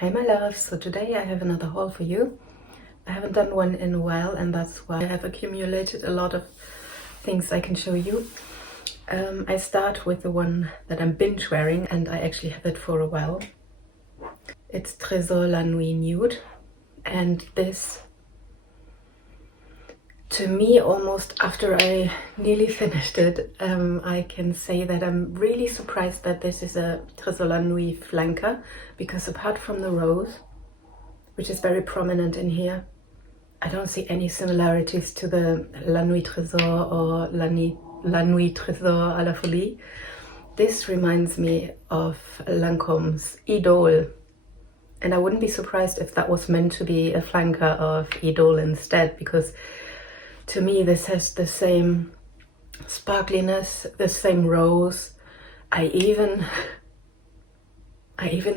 Hi my loves, so today I have another haul for you. I haven't done one in a while and that's why I have accumulated a lot of things I can show you. I start with the one that I'm binge wearing and I actually have it for a while. It's Tresor La Nuit Nude, and this, to me, almost after I nearly finished it, I can say that I'm really surprised that this is a Tresor La Nuit flanker, because apart from the rose, which is very prominent in here, I don't see any similarities to the La Nuit Tresor or La Nuit Tresor à la Folie. This reminds me of Lancome's Idole, and I wouldn't be surprised if that was meant to be a flanker of Idole instead, because to me this has the same sparkliness, the same rose. I even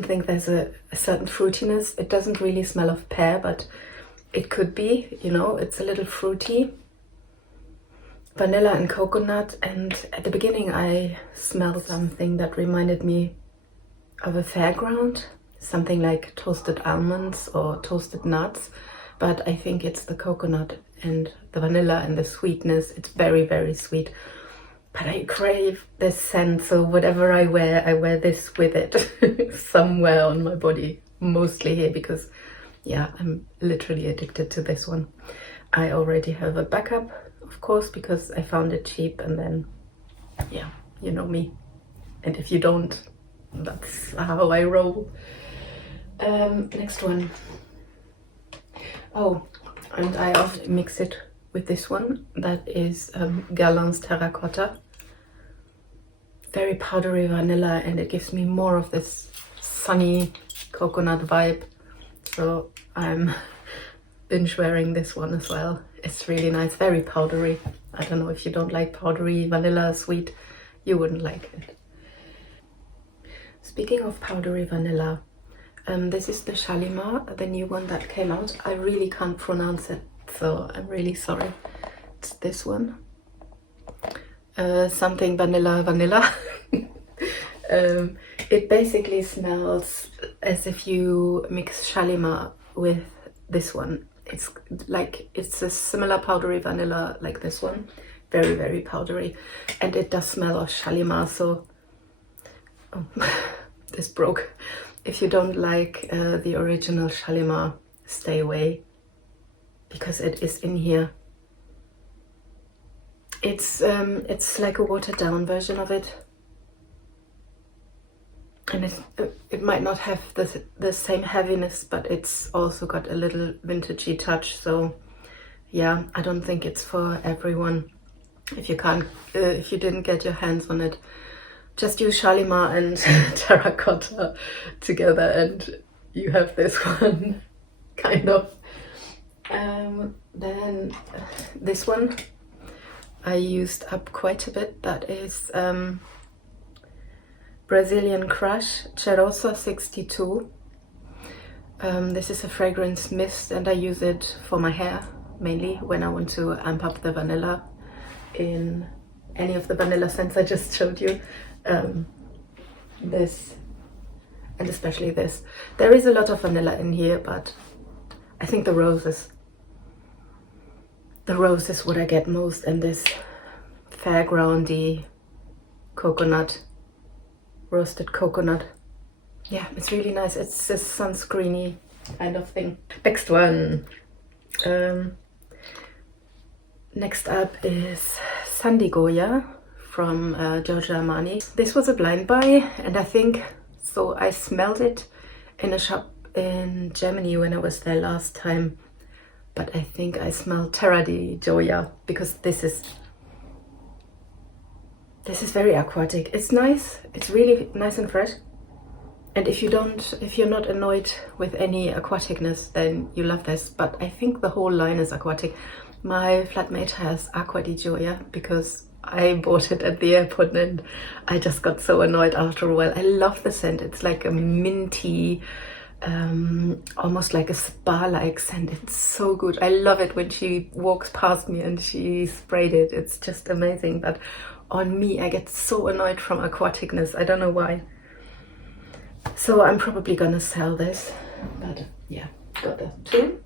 think there's a certain fruitiness. It doesn't really smell of pear, but it could be, you know, it's a little fruity. Vanilla and coconut, and at the beginning I smelled something that reminded me of a fairground, something like toasted almonds or toasted nuts, but I think it's the coconut and the vanilla and the sweetness. It's very, very sweet. But I crave this scent, so whatever I wear this with it somewhere on my body, mostly here, because yeah, I'm literally addicted to this one. I already have a backup, of course, because I found it cheap, and then yeah, you know me. And if you don't, that's how I roll. Next one. Oh, and I often mix it with this one, that is Guerlain's Terracotta. Very powdery vanilla, and it gives me more of this sunny coconut vibe. So I'm binge wearing this one as well. It's really nice, very powdery. I don't know, if you don't like powdery vanilla sweet, you wouldn't like it. Speaking of powdery vanilla, this is the Shalimar, the new one that came out. I really can't pronounce it, so I'm really sorry. It's this one. Something vanilla. It basically smells as if you mix Shalimar with this one. It's like, it's a similar powdery vanilla like this one. Very, very powdery. And it does smell of Shalimar, so... Oh, this broke. If you don't like the original Shalimar, stay away, because it is in here. It's like a watered down version of it, and it might not have the same heaviness, but it's also got a little vintagey touch. So yeah, I don't think it's for everyone. If you didn't get your hands on it, just use Shalimar and Terracotta together and you have this one, kind of. Then this one I used up quite a bit. That is Brazilian Crush Cherosa 62. This is a fragrance mist, and I use it for my hair mainly when I want to amp up the vanilla in any of the vanilla scents I just showed you. This, and especially this. There is a lot of vanilla in here, but I think the rose is what I get most, and this fairgroundy coconut, roasted coconut. Yeah, it's really nice. It's this sunscreeny kind of thing. Next one. Next up is Sandy Gioia from Giorgio Armani. This was a blind buy, and I think, so I smelled it in a shop in Germany when I was there last time, but I think I smelled Terra di Gioia, because this is very aquatic. It's nice, it's really nice and fresh, and if you're not annoyed with any aquaticness, then you love this. But I think the whole line is aquatic. My flatmate has Acqua di Gioia because I bought it at the airport, and I just got so annoyed after a while. I love the scent. It's like a minty, almost like a spa-like scent. It's so good. I love it when she walks past me and she sprayed it. It's just amazing. But on me, I get so annoyed from aquaticness. I don't know why. So I'm probably gonna sell this but yeah, got that too.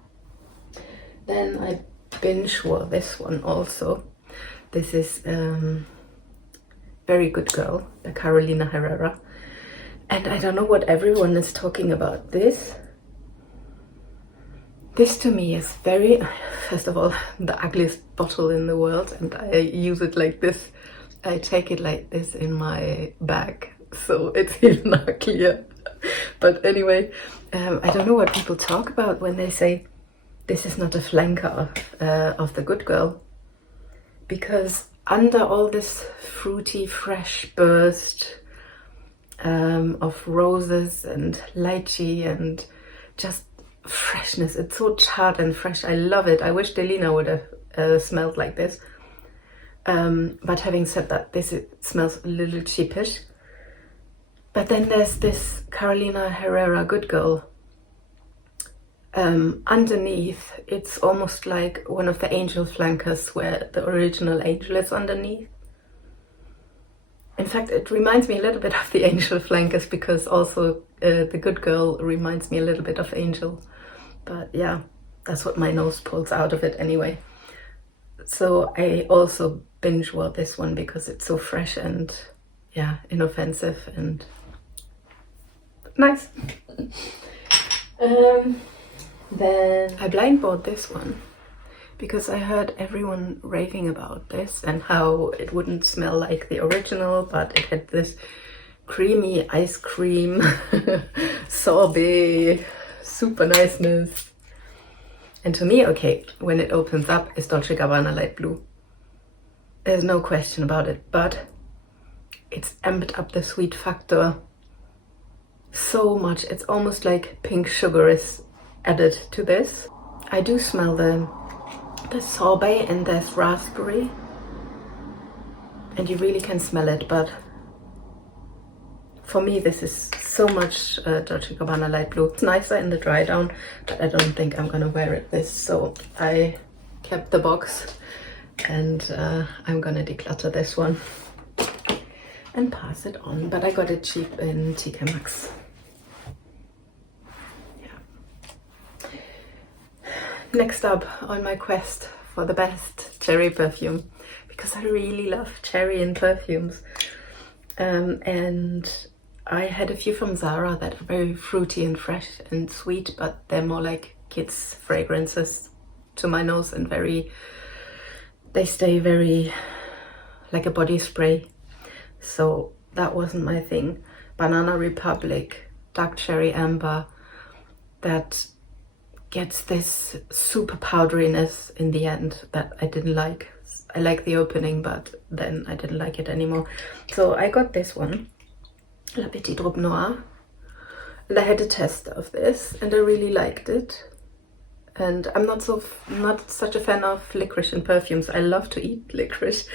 Then I binge wore this one also. This is Very Good Girl by Carolina Herrera. And I don't know what everyone is talking about this. This to me is very, first of all, the ugliest bottle in the world, and I use it like this. I take it like this in my bag, so it's even uglier. But anyway, I don't know what people talk about when they say this is not a flanker of the Good Girl, because under all this fruity, fresh burst of roses and lychee and just freshness, it's so charred and fresh. I love it. I wish Delina would have smelled like this. But having said that, it smells a little cheapish. But then there's this Carolina Herrera Good Girl. Underneath, it's almost like one of the angel flankers where the original angel is underneath. In fact, it reminds me a little bit of the angel flankers, because also the Good Girl reminds me a little bit of angel. But yeah, that's what my nose pulls out of it anyway. So I also binge wore this one because it's so fresh and yeah, inoffensive and nice. Then I blind bought this one because I heard everyone raving about this and how it wouldn't smell like the original, but it had this creamy ice cream sorbet super niceness. And to me, okay, when it opens up, it's Dolce & Gabbana light blue. There's no question about it, but it's amped up the sweet factor so much. It's almost like pink sugar is added to this. I do smell the sorbet and there's raspberry, and you really can smell it, but for me this is so much Dolce & Gabbana light blue. It's nicer in the dry down, but I don't think I'm gonna wear it this, so I kept the box and I'm gonna declutter this one and pass it on. But I got it cheap in TK Maxx. Next up on my quest for the best cherry perfume, because I really love cherry in perfumes. And I had a few from Zara that are very fruity and fresh and sweet, but they're more like kids' fragrances to my nose and they stay very like a body spray. So that wasn't my thing. Banana Republic, dark cherry amber, that gets this super powderiness in the end that I didn't like. I like the opening, but then I didn't like it anymore. So I got this one, La Petite Robe Noire, and I had a test of this and I really liked it. And I'm not such a fan of licorice in perfumes. I love to eat licorice,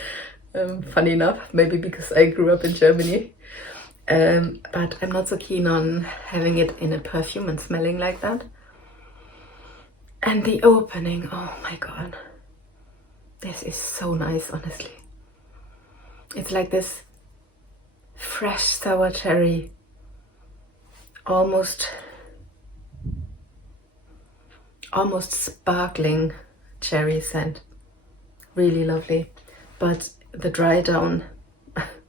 funny enough, maybe because I grew up in Germany. But I'm not so keen on having it in a perfume and smelling like that. And the opening, oh my god, this is so nice, honestly. It's like this fresh sour cherry, almost sparkling cherry scent. Really lovely. But the dry down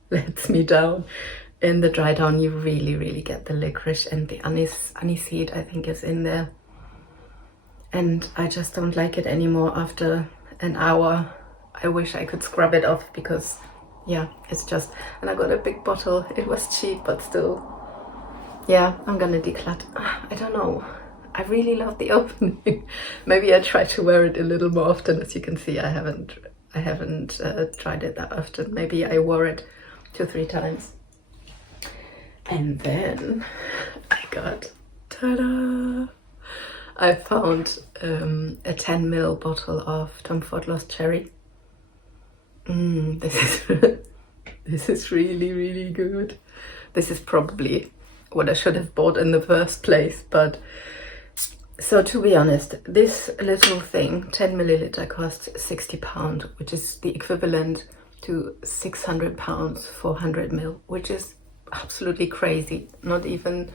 lets me down. In the dry down you really get the licorice, and the aniseed I think is in there. And I just don't like it anymore after an hour. I wish I could scrub it off because yeah, it's just, and I got a big bottle. It was cheap, but still, yeah, I'm gonna declutter. I don't know, I really love the opening. Maybe I try to wear it a little more often. As you can see, I haven't tried it that often. Maybe I wore it 2-3 times. And then I got, ta-da! I found a 10 ml bottle of Tom Ford Lost Cherry. This is really good. This is probably what I should have bought in the first place, but so to be honest, this little thing, 10 milliliter, costs £60, which is the equivalent to £600 for 100 ml, which is absolutely crazy. Not even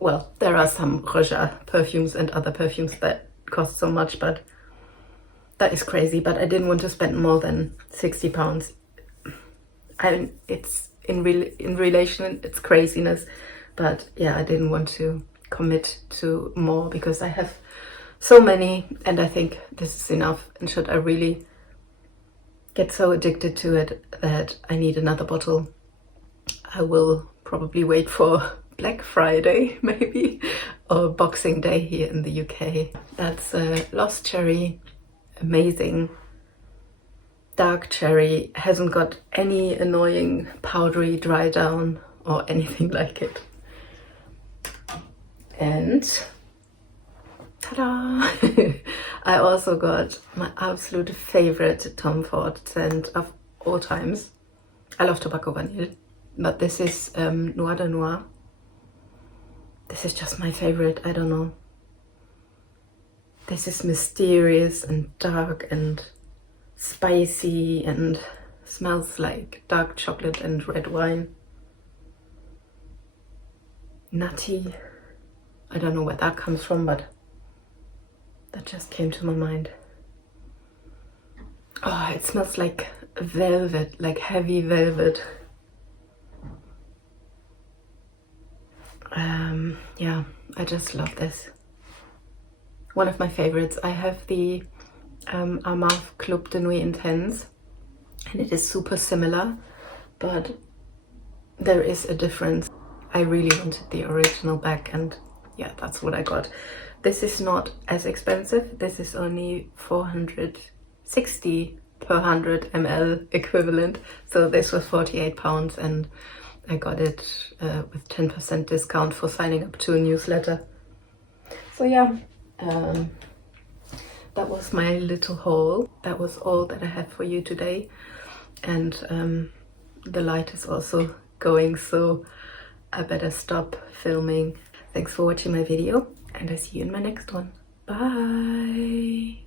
well, there are some Roja perfumes and other perfumes that cost so much, but that is crazy. But I didn't want to spend more than £60. And it's in relation, it's craziness, but yeah, I didn't want to commit to more because I have so many and I think this is enough. And should I really get so addicted to it that I need another bottle, I will probably wait for Black Friday maybe, or Boxing Day here in the UK. That's Lost Cherry, amazing. Dark cherry, hasn't got any annoying powdery dry down or anything like it. And ta-da! I also got my absolute favorite Tom Ford scent of all times. I love Tobacco Vanille, but this is Nuada Noir. This is just my favorite, I don't know. This is mysterious and dark and spicy and smells like dark chocolate and red wine. Nutty. I don't know where that comes from, but that just came to my mind. Oh, it smells like velvet, like heavy velvet. Yeah, I just love this. One of my favorites. I have the Armani Club de Nuit Intense, and it is super similar, but there is a difference. I really wanted the original back, and yeah, that's what I got. This is not as expensive. This is only 460 per 100 ml equivalent, so this was £48 and I got it with 10% discount for signing up to a newsletter. So yeah, that was my little haul. That was all that I had for you today, and the light is also going, so I better stop filming. Thanks for watching my video, and I see you in my next one. Bye!